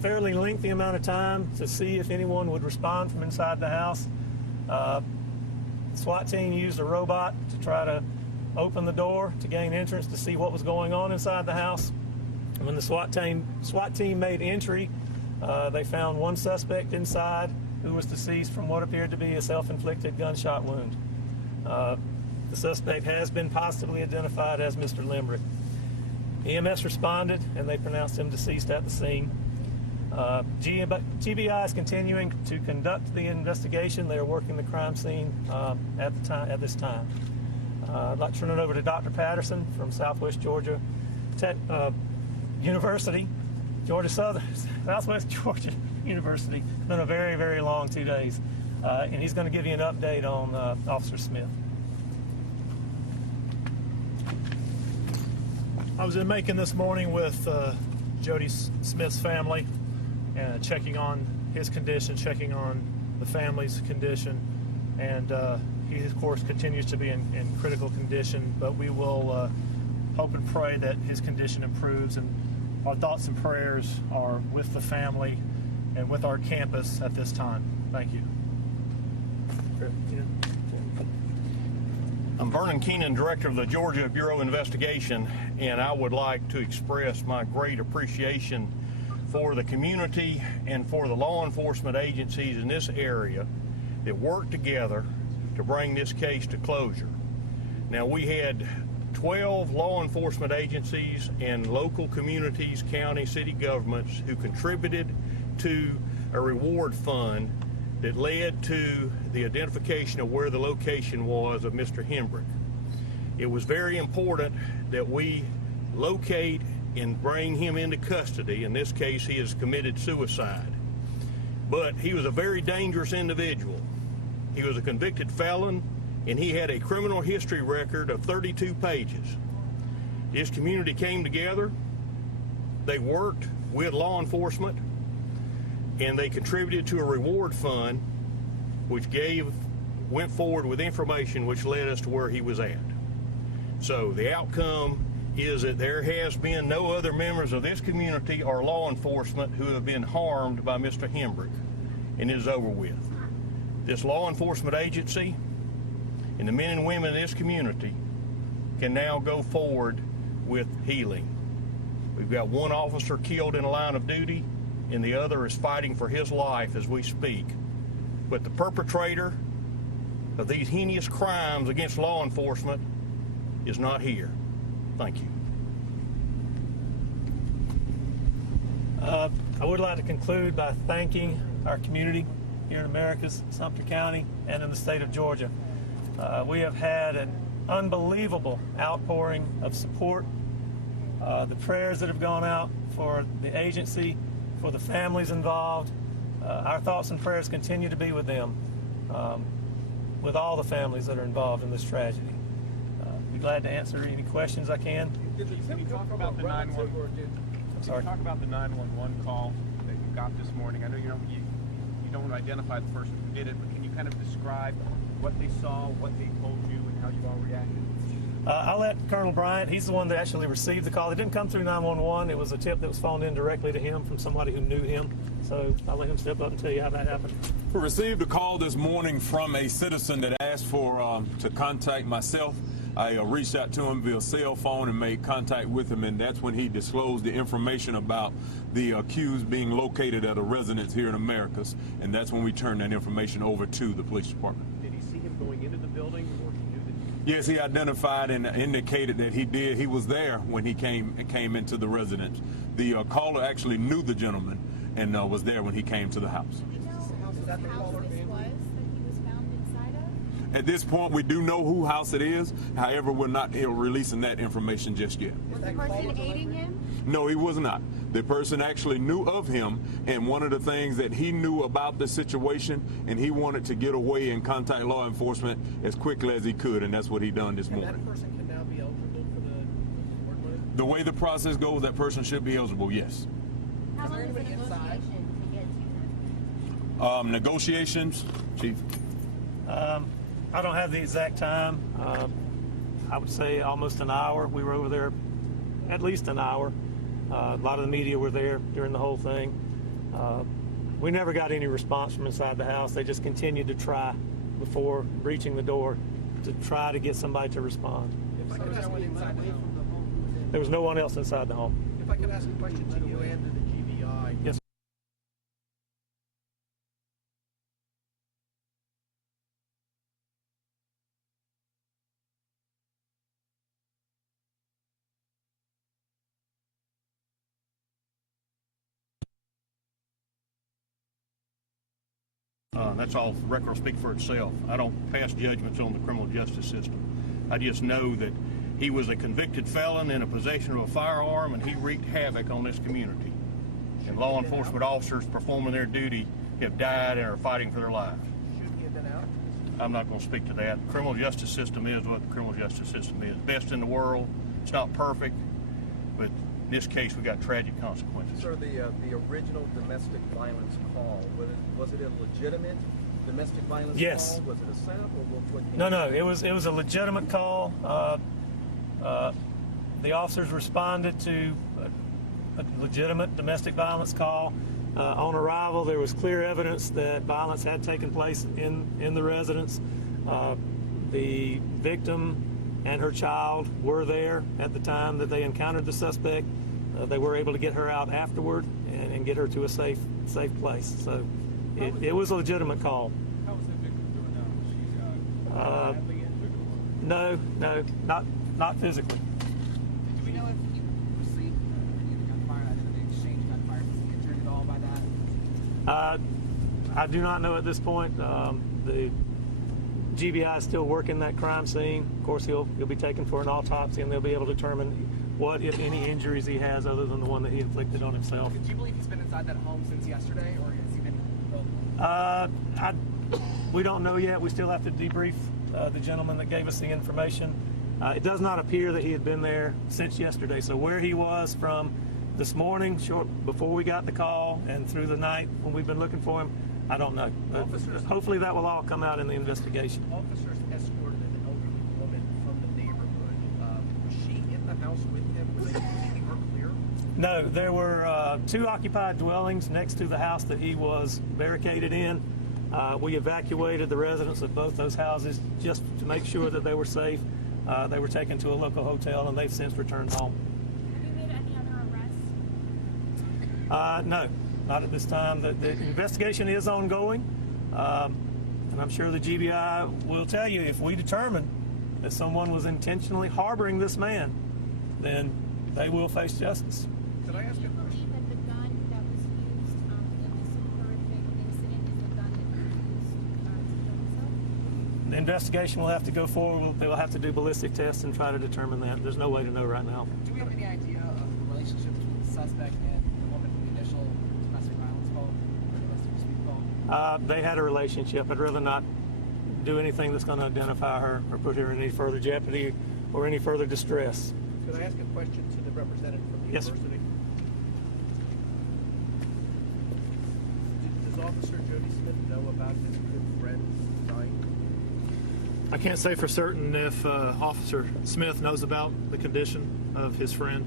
fairly lengthy amount of time to see if anyone would respond from inside the house. SWAT team used a robot to try to open the door to gain entrance to see what was going on inside the house. When the SWAT team made entry, they found one suspect inside who was deceased from what appeared to be a self-inflicted gunshot wound. The suspect has been positively identified as Mr. Limbrick. EMS responded and they pronounced him deceased at the scene. GBI is continuing to conduct the investigation. They are working the crime scene at this time. I'd like to turn it over to Dr. Patterson from Southwest Georgia University, Southwest Georgia University. It's been a very, very long 2 days. And he's going to give you an update on Officer Smith. I was in Macon this morning with Jody Smith's family, checking on his condition, checking on the family's condition, and he of course continues to be in critical condition, but we will hope and pray that his condition improves, and our thoughts and prayers are with the family and with our campus at this time. Thank you. I'm Vernon Keenan, Director of the Georgia Bureau of Investigation, and I would like to express my great appreciation for the community and for the law enforcement agencies in this area that worked together to bring this case to closure. Now, we had 12 law enforcement agencies and local communities, county, city governments who contributed to a reward fund that led to the identification of where the location was of Mr. Limbrick. It was very important that we locate and bring him into custody. In this case, he has committed suicide. But he was a very dangerous individual. He was a convicted felon, and he had a criminal history record of 32 pages. This community came together, they worked with law enforcement, and they contributed to a reward fund which went forward with information which led us to where he was at. So the outcome is that there has been no other members of this community or law enforcement who have been harmed by Mr. Limbrick, and it is over with. This law enforcement agency and the men and women in this community can now go forward with healing. We've got one officer killed in the line of duty, and the other is fighting for his life as we speak. But the perpetrator of these heinous crimes against law enforcement is not here. Thank you. I would like to conclude by thanking our community here in Americus, Sumter County, and in the state of Georgia. We have had an unbelievable outpouring of support. The prayers that have gone out for the agency, for the families involved. Our thoughts and prayers continue to be with them, with all the families that are involved in this tragedy. Be glad to answer any questions I can. Can you talk about the 911? I'm sorry. Can you talk about the 911 call that you got this morning? I know you don't want to identify the person who did it, but can you kind of describe what they saw, what they told you, and how you all reacted? I'll let Colonel Bryant, he's the one that actually received the call. It didn't come through 911. It was a tip that was phoned in directly to him from somebody who knew him. So I'll let him step up and tell you how that happened. We received a call this morning from a citizen that asked for to contact myself. I reached out to him via cell phone and made contact with him, and that's when he disclosed the information about the accused being located at a residence here in Americus, and that's when we turned that information over to the police department. Did he see him going into the building, or he knew that? Yes, he identified and indicated that he did. He was there when he came into the residence. The caller actually knew the gentleman and was there when he came to the house. Do you know whose house this was that he was found inside of? At this point, we do know whose house it is. However, we're not releasing that information just yet. Was the person aiding him? No, he was not. The person actually knew of him, and one of the things that he knew about the situation, and he wanted to get away and contact law enforcement as quickly as he could, and that's what he done this morning. That person can now be eligible for the reward money? The way the process goes, that person should be eligible, yes. How long is the negotiation to get to him? Negotiations, Chief? I don't have the exact time. I would say almost an hour. We were over there at least an hour. A lot of the media were there during the whole thing. We never got any response from inside the house. They just continued to try before breaching the door to try to get somebody to respond. If I could ask you inside the home. There was no one else inside the home. If I could ask a question to you and to the GBI. Yes. That's all. The record will speak for itself. I don't pass judgments on the criminal justice system. I just know that he was a convicted felon in a possession of a firearm, and he wreaked havoc on this community. And law enforcement officers performing their duty have died and are fighting for their lives. Should he have been out? I'm not going to speak to that. The criminal justice system is what the criminal justice system is. Best in the world. It's not perfect, but in this case, we got tragic consequences. Sir, the original domestic violence call, was it a legitimate domestic violence Yes. call? Was it a setup or what came No, it was a legitimate call. The officers responded to a legitimate domestic violence call. On arrival, there was clear evidence that violence had taken place in the residence. The victim and her child were there at the time that they encountered the suspect. They were able to get her out afterward and get her to a safe place. So it was a legitimate call. How was the victim doing now? She's badly injured? No, not physically. Do we know if he received any of the gunfire? I know they exchanged gunfire. Was he injured at all by that? I do not know at this point. The GBI is still working that crime scene. Of course, he'll be taken for an autopsy, and they'll be able to determine what, if any, injuries he has other than the one that he inflicted on himself. Do you believe he's been inside that home since yesterday, or has he been? We don't know yet. We still have to debrief the gentleman that gave us the information. It does not appear that he had been there since yesterday. So where he was from this morning, short before we got the call, and through the night when we've been looking for him, I don't know. Hopefully that will all come out in the investigation. Officers escorted an elderly woman from the neighborhood. Was she in the house with him? Were they keeping her clear? No, there were 2 occupied dwellings next to the house that he was barricaded in. We evacuated the residents of both those houses just to make sure that they were safe. They were taken to a local hotel, and they've since returned home. Have you made any other arrests? No, not at this time. The investigation is ongoing, and I'm sure the GBI will tell you if we determine that someone was intentionally harboring this man, then they will face justice. Could I ask a Do you believe that the gun that was used in this horrific incident is the gun that he used to kill himself? The investigation will have to go forward. They will have to do ballistic tests and try to determine that. There's no way to know right now. Do we have any idea of the relationship between the suspect and the woman from the initial domestic violence call, or domestic dispute call? They had a relationship. I'd rather not do anything that's going to identify her or put her in any further jeopardy or any further distress. Could I ask a question to the representative from the Yes, sir. university? Does Officer Jody Smith know about his good friend dying? I can't say for certain if Officer Smith knows about the condition of his friend.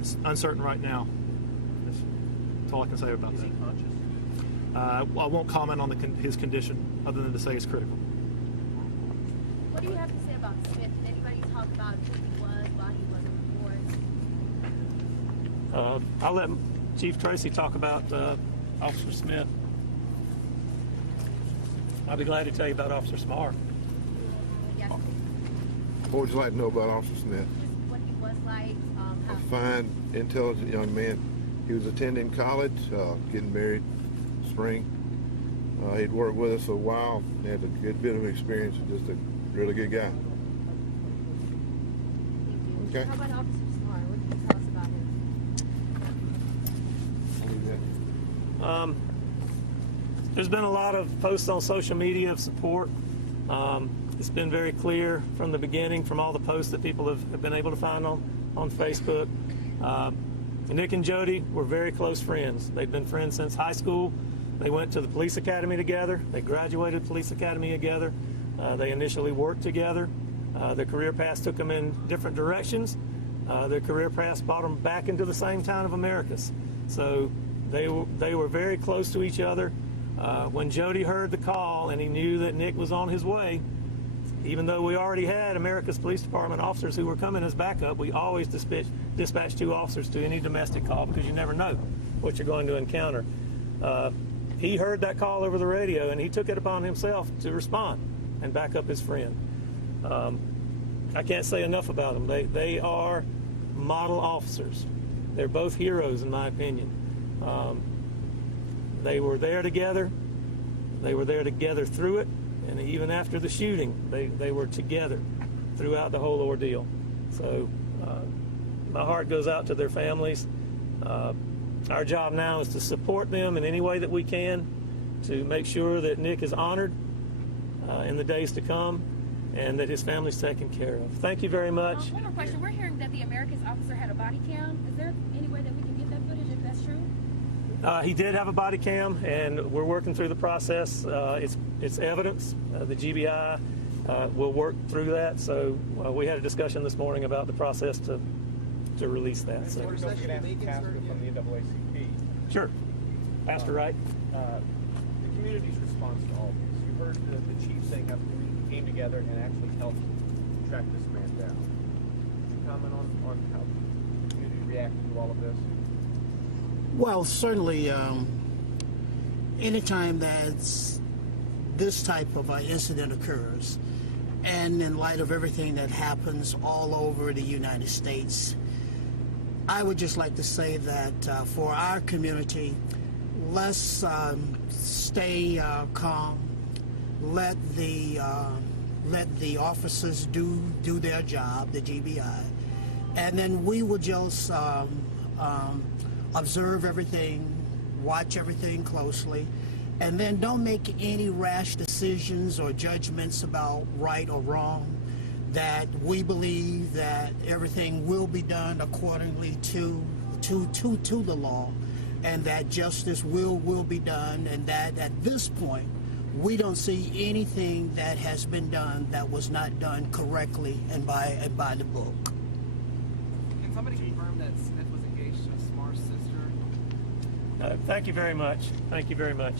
It's uncertain right now. That's all I can say about Is that. he conscious? I won't comment on his condition other than to say it's critical. What do you have to say about Smith? Did anybody talk about who he was while he was on the force? I'll let Chief Tracy talk about Officer Smith. I'll be glad to tell you about Officer Smart. Yes. What would you like to know about Officer Smith? Just what he was like. How A fine, intelligent young man. He was attending college, getting married spring. He'd worked with us for a while. He had a good bit of experience. Just a really good guy. Thank you. Okay. How about Officer Smart? What can you tell us about him? There's been a lot of posts on social media of support. It's been very clear from the beginning, from all the posts that people have been able to find on Facebook. Nick and Jody were very close friends. They've been friends since high school. They went to the police academy together. They graduated police academy together. They initially worked together. Their career paths took them in different directions. Their career paths brought them back into the same town of Americus. So They were very close to each other. When Jody heard the call and he knew that Nick was on his way, even though we already had Americus Police Department officers who were coming as backup, we always dispatch 2 officers to any domestic call because you never know what you're going to encounter. He heard that call over the radio and he took it upon himself to respond and back up his friend. I can't say enough about them. They are model officers. They're both heroes in my opinion. They were there together. They were there together through it, and even after the shooting, they were together throughout the whole ordeal. So my heart goes out to their families. Our job now is to support them in any way that we can to make sure that Nick is honored in the days to come and that his family's taken care of. Thank you very much. One more question. We're hearing that the Americus officer had a body cam. Is there any way that we can get that footage if that's true? He did have a body cam, and we're working through the process. It's evidence. The GBI will work through that. So we had a discussion this morning about the process to release that. So. We're going to ask Pastor from the NAACP. Sure. Pastor Wright. The community's response to all this. You heard the chief saying how the community came together and actually helped track this man down. Can you comment on how the community reacted to all of this? Well, certainly, anytime that this type of incident occurs, and in light of everything that happens all over the United States, I would just like to say that for our community, let's stay calm. Let the officers do their job, the GBI, and then we will just observe everything, watch everything closely, and then don't make any rash decisions or judgments about right or wrong. That we believe that everything will be done accordingly to the law, and that justice will be done, and that at this point we don't see anything that has been done that was not done correctly and by the book. Can somebody confirm that Smith was engaged to Smar's sister? Thank you very much. Thank you very much.